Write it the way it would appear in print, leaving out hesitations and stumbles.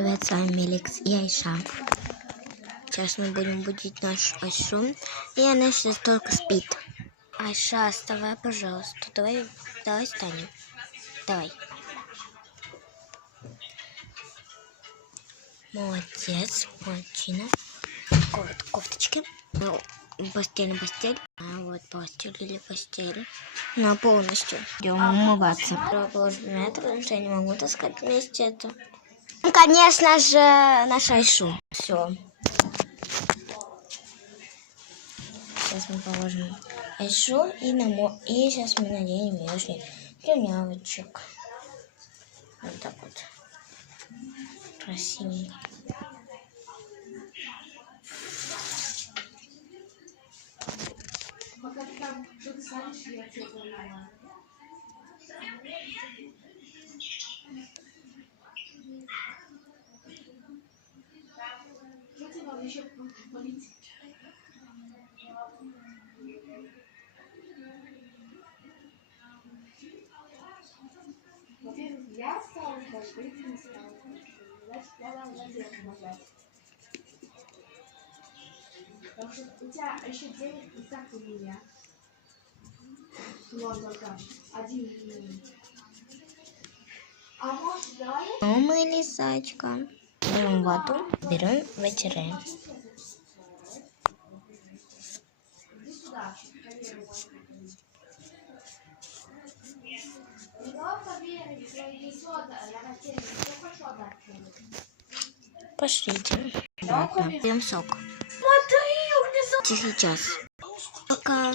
Привет, с вами Меликс и Айша. Сейчас мы будем будить нашу Айшу, и она сейчас только спит. Айша, вставай, пожалуйста. Давай встанем. Давай. Молодец, молодчина. Вот кофточки. Постель. Вот постель. На полностью. Идем умываться. Положим это, потому что я не могу таскать вместе это. Ну, конечно же, наша Айшу. Все. Сейчас мы положим Айшу и сейчас мы наденем верхний тюнявочек. Вот так вот. Красивенько. Во-первых, я осталась, даже ты не стала. Значит, я должна делать помогать. Потому что у тебя еще денег и так у меня. Много. Один. А может, давай? Мы лисачка. Берем воду, берем, вытираем. Иди сюда. Пошлите. Берем сок. Сейчас. Пока.